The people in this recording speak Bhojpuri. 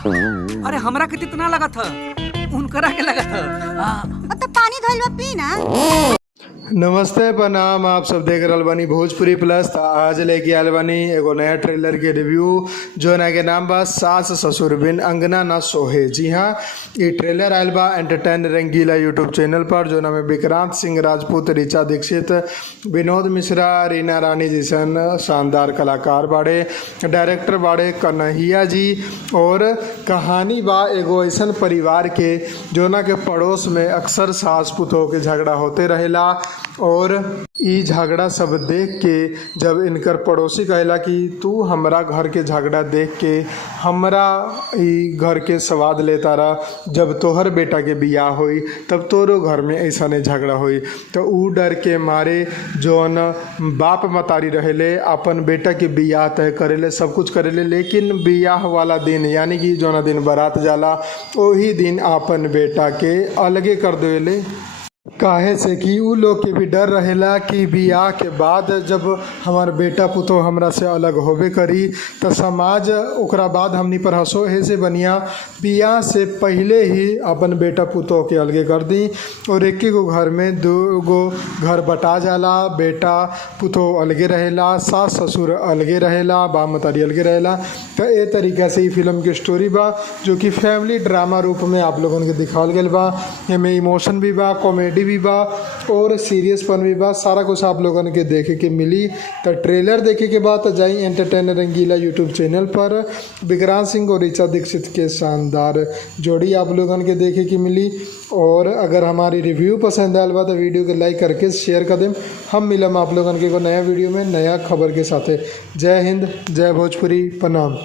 अरे हमरा के इतना लगा था, उनकरा के लगा था। तो पानी धोइल पी ना। नमस्ते प्रणाम, आप सब देख रहल बानी भोजपुरी प्लस। तो आज लेके आयल बानी एगो नया ट्रेलर के रिव्यू जो ना के नाम बा सास ससुर बिन अंगना ना सोहे। जी हाँ, ये ट्रेलर आयल बा एंटरटेन रंगीला यूट्यूब चैनल पर, जो ना में विक्रांत सिंह राजपूत, ऋचा दीक्षित, विनोद मिश्रा, रीना रानी जैसन शानदार कलाकार बाड़े। डायरेक्टर बाड़े कन्हैया जी। और कहानी बा एगो ऐसन परिवार के जो ना के पड़ोस में अक्सर सास पुतोह के झगड़ा होते रहेला। और ई झगड़ा सब देख के जब इनकर पड़ोसी कहेला कि तू हमरा घर के झगड़ा देख के हमरा ई घर के स्वाद लेता रहा, जब तोहर बेटा के बियाह होई तब तोरो घर में ऐसा नहीं झगड़ा होई। तो ऊ डर के मारे जौन बाप मतारी रहेले अपन बेटा के बियाह तय करेले, सब कुछ करेले, लेकिन बियाह वाला दिन यानी कि जौन दिन बारात जाला वही दिन अपन बेटा के अलगे कर देले। काहे से कि उ लोग के भी डर रहेला कि बियाह के बाद जब हमार बेटा पुतोह हमरा से अलग होबे करी तो समाज ओकरा बाद हमनी पर हंसो। हे से बनिया बियाह से पहले ही अपन बेटा पुतोह के अलगे कर दी और एक गो घर में दो गो घर बटा जाला। बेटा पुतोह अलगे रहेला, सास ससुर अलगे रहेला, बाप मतारी अलगे रहेला। तो ए तरीका से ही फिल्म की स्टोरी बा जो कि फैमिली ड्रामा रूप में आप लोगन के दिखावल गया बा। एमे इमोशन भी बा, कॉमेडी भी बा और सीरियसपन भी बा। सारा कुछ आप लोगन के देखे के मिली। तो ट्रेलर देखे के बाद तो जाई एंटरटेनर रंगीला यूट्यूब चैनल पर। विक्रांत सिंह और ऋचा दीक्षित के शानदार जोड़ी आप लोगन के देखे की मिली। और अगर हमारी रिव्यू पसंद आयल बा तो वीडियो के लाइक करके शेयर कर दें। हम मिलम आप लोगन के एगो नया वीडियो में नया खबर के साथे। जय हिंद, जय भोजपुरी, प्रणाम।